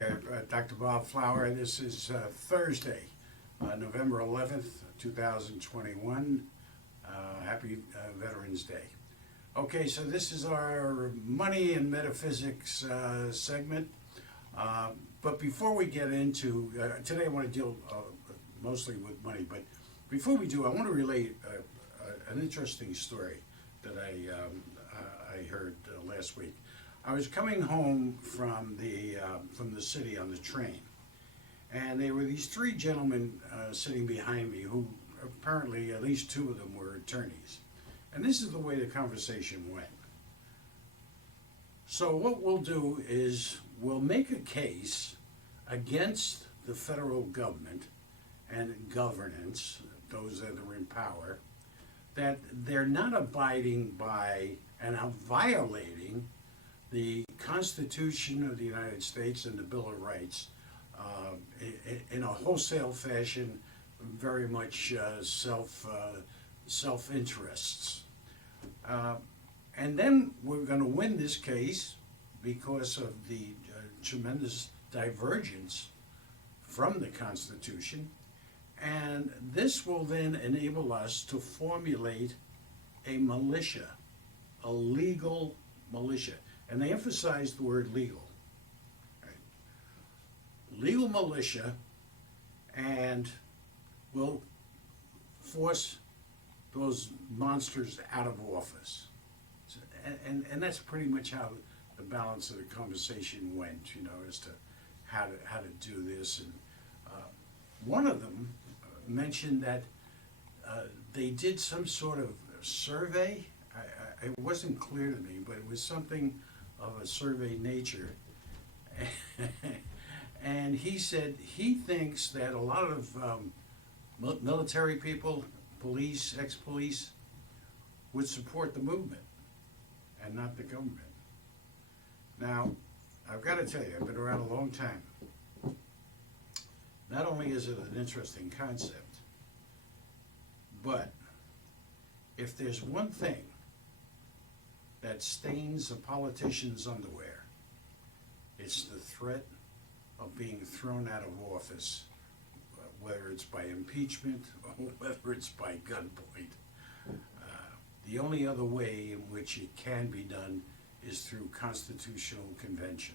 Dr. Bob Flower. This is Thursday, November 11th, 2021. Happy Veterans Day. Okay, so this is our Money and Metaphysics segment. But before we get into, today I want to deal mostly with money, but before we do, I want to relate an interesting story that I heard last week. I was coming home from the city on the train, and there were these three gentlemen sitting behind me who apparently at least two of them were attorneys. And this is the way the conversation went. So what we'll do is we'll make a case against the federal government and governance, those that are in power, that they're not abiding by and are violating the Constitution of the United States and the Bill of Rights in a wholesale fashion, very much self-interests. And then we're going to win this case because of the tremendous divergence from the Constitution. And this will then enable us to formulate a militia, a legal militia. And they emphasize the word legal. Right? Legal militia, and will force those monsters out of office. So, and that's pretty much how the balance of the conversation went, as to how to do this. And one of them mentioned that they did some sort of survey. It wasn't clear to me, but it was something of a survey nature. And he said he thinks that a lot of military people, police, ex-police, would support the movement and not the government. Now, I've got to tell you, I've been around a long time. Not only is it an interesting concept, but if there's one thing that stains a politician's underwear, it's the threat of being thrown out of office, whether it's by impeachment or whether it's by gunpoint. The only other way in which it can be done is through constitutional convention.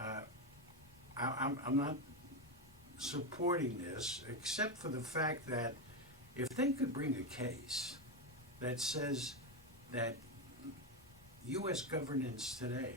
Right? I'm not supporting this, except for the fact that if they could bring a case that says that U.S. governance today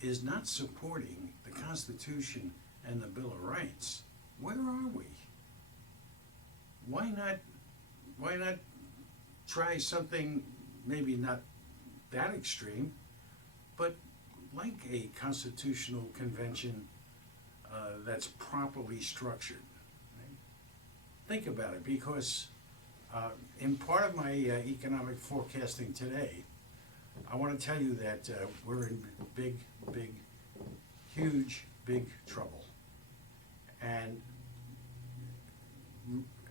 is not supporting the Constitution and the Bill of Rights, where are we? Why not try something maybe not that extreme, but like a constitutional convention that's properly structured? Right? Think about it, because in part of my economic forecasting today, I want to tell you that we're in big trouble. And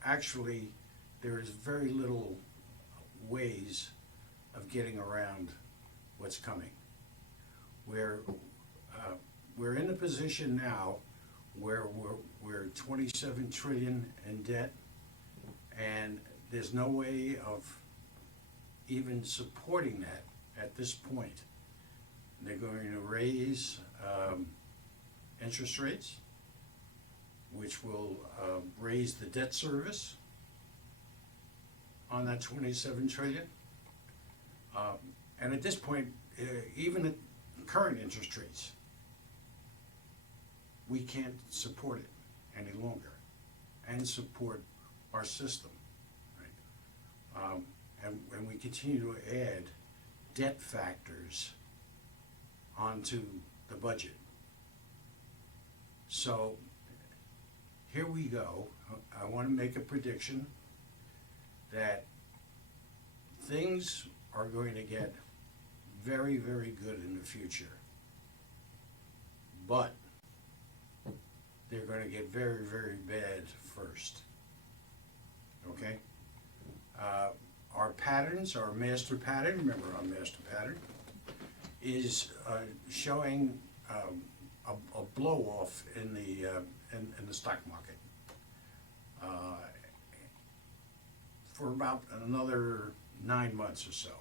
actually, there is very little ways of getting around what's coming. We're in a position now where we're 27 trillion in debt, and there's no way of even supporting that at this point. They're going to raise interest rates, which will raise the debt service on that 27 trillion. And at this point, even at current interest rates, we can't support it any longer and support our system. Right? And we continue to add debt factors onto the budget. So here we go. I want to make a prediction that things are going to get very, very good in the future. But they're going to get very, very bad first. Okay? Our patterns, our master pattern, remember our master pattern, is showing a blow off in the stock market for about another 9 months or so,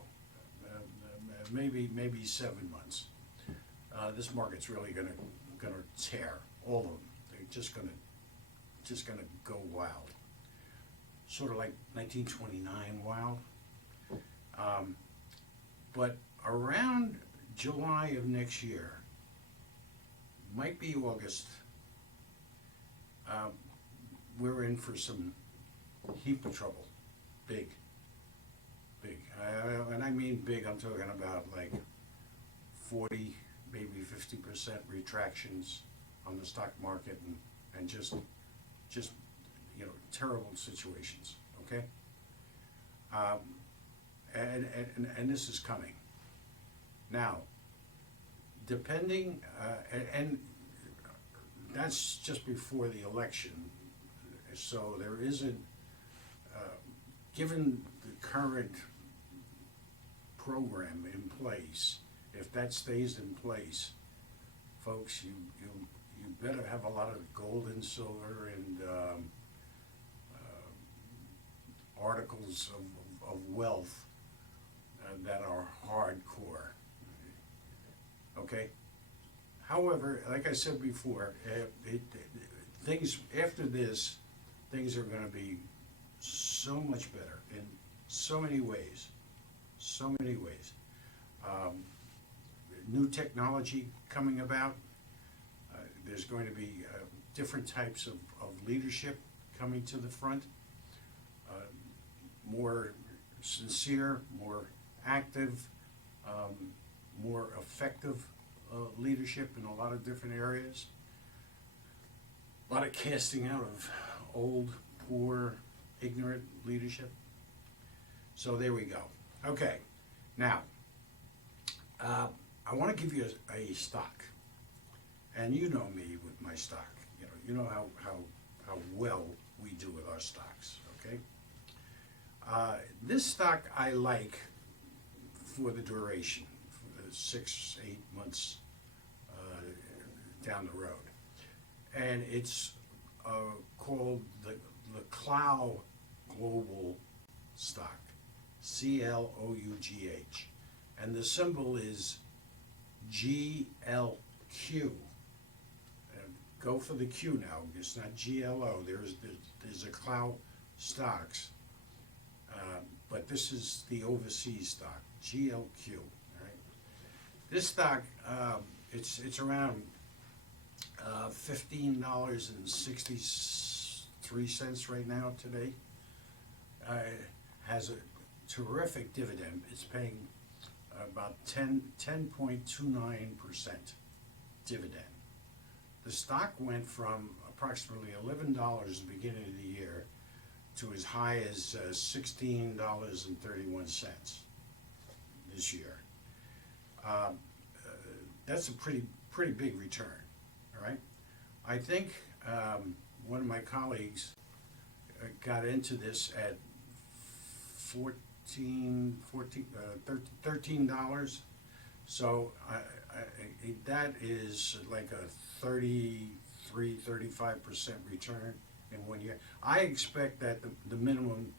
maybe 7 months. This market's really gonna tear all of them. They're just gonna go wild, sort of like 1929 wild. But around July of next year, might be August, we're in for some heap of trouble. Big. And I mean big, I'm talking about like 40, maybe 50% retractions on the stock market, and just terrible situations, okay? And this is coming. Now, depending, and that's just before the election, so there isn't, given the current program in place, if that stays in place, folks, you better have a lot of gold and silver and articles of wealth that are hardcore. Okay? However, like I said before, things after this, things are going to be so much better in so many ways. New technology coming about. There's going to be different types of leadership coming to the front. More sincere, more active, more effective leadership in a lot of different areas. A lot of casting out of old, poor, ignorant leadership. So there we go. Okay, now I want to give you a stock, and you know me with my stock. You know how well we do with our stocks. Okay. This stock I like for the duration, for the 6-8 months down the road, and it's called the Clough Global Stock, CLOUGH, and the symbol is GLQ. Go for the Q now. It's not GLO. There's a Clough stocks. But this is the overseas stock, GLQ. Right? This stock, it's around $15.63 right now today. Has a terrific dividend. It's paying about 10.29% dividend. The stock went from approximately $11 at the beginning of the year to as high as $16.31 this year. That's a pretty big return. All right. I think one of my colleagues got into this at $13. So that is like a 35% return in 1 year. I expect that the minimum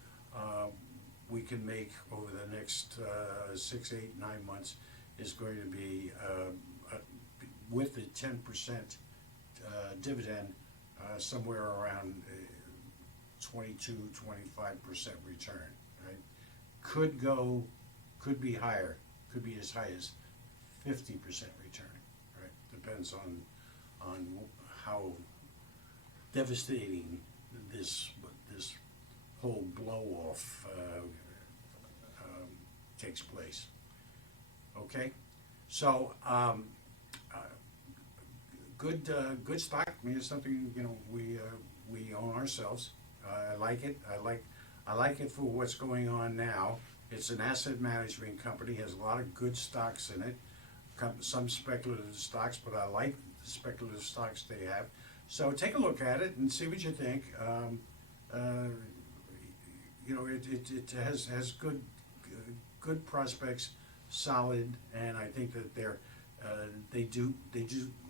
we can make over the next 6, 8, 9 months is going to be with the 10% dividend somewhere around 22-25% return. Right? Could be higher, could be as high as 50% return. Right? Depends on how devastating this whole blow off takes place. Okay, so good stock. I mean, it's something we own ourselves. I like it. I like it for what's going on now. It's an asset management company. Has a lot of good stocks in it. Some speculative stocks, but I like the speculative stocks they have. So take a look at it and see what you think. It has good prospects, solid, and I think that They do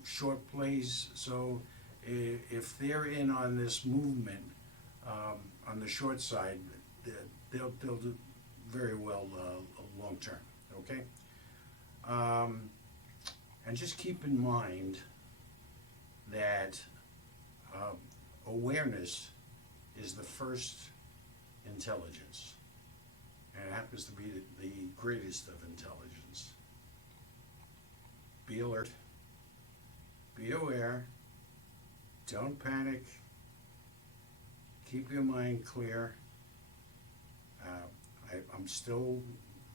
short plays, so if they're in on this movement on the short side, they'll do very well long term. Okay, and just keep in mind that awareness is the first intelligence, and it happens to be the greatest of intelligence. Be alert, be aware, don't panic, keep your mind clear. I'm still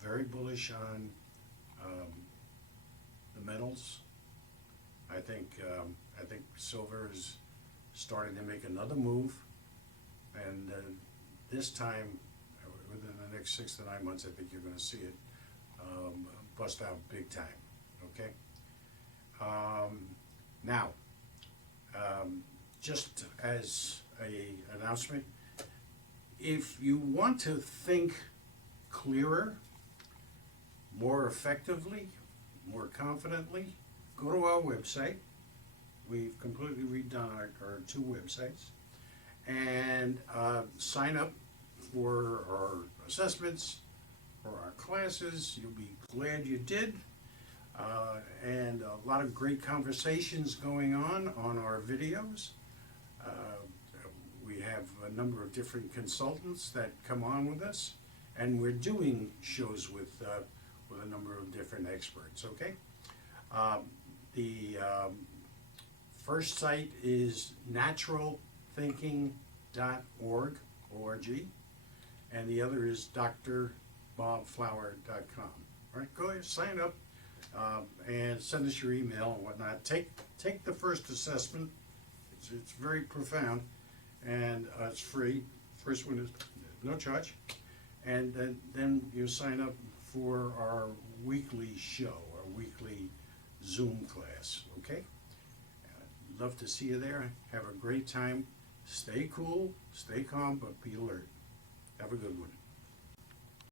very bullish on the metals. I think silver is starting to make another move, and this time, within the next 6 to 9 months, I think you're going to see it bust out big time. Okay. Now, just as a announcement, if you want to think clearer, more effectively, more confidently, go to our website. We've completely redone our 2 websites, and sign up for our assessments, for our classes. You'll be glad you did. And a lot of great conversations going on our videos. We have a number of different consultants that come on with us, and we're doing shows with a number of different experts. Okay, the first site is naturalthinking.org, O-R-G, and the other is drbobflower.com. All right, go ahead, sign up, and send us your email and whatnot. Take the first assessment. It's very profound, and it's free. First one is no charge, and then you sign up for our weekly show, our weekly Zoom class. Okay. Love to see you there. Have a great time. Stay cool, stay calm, but be alert. Have a good one.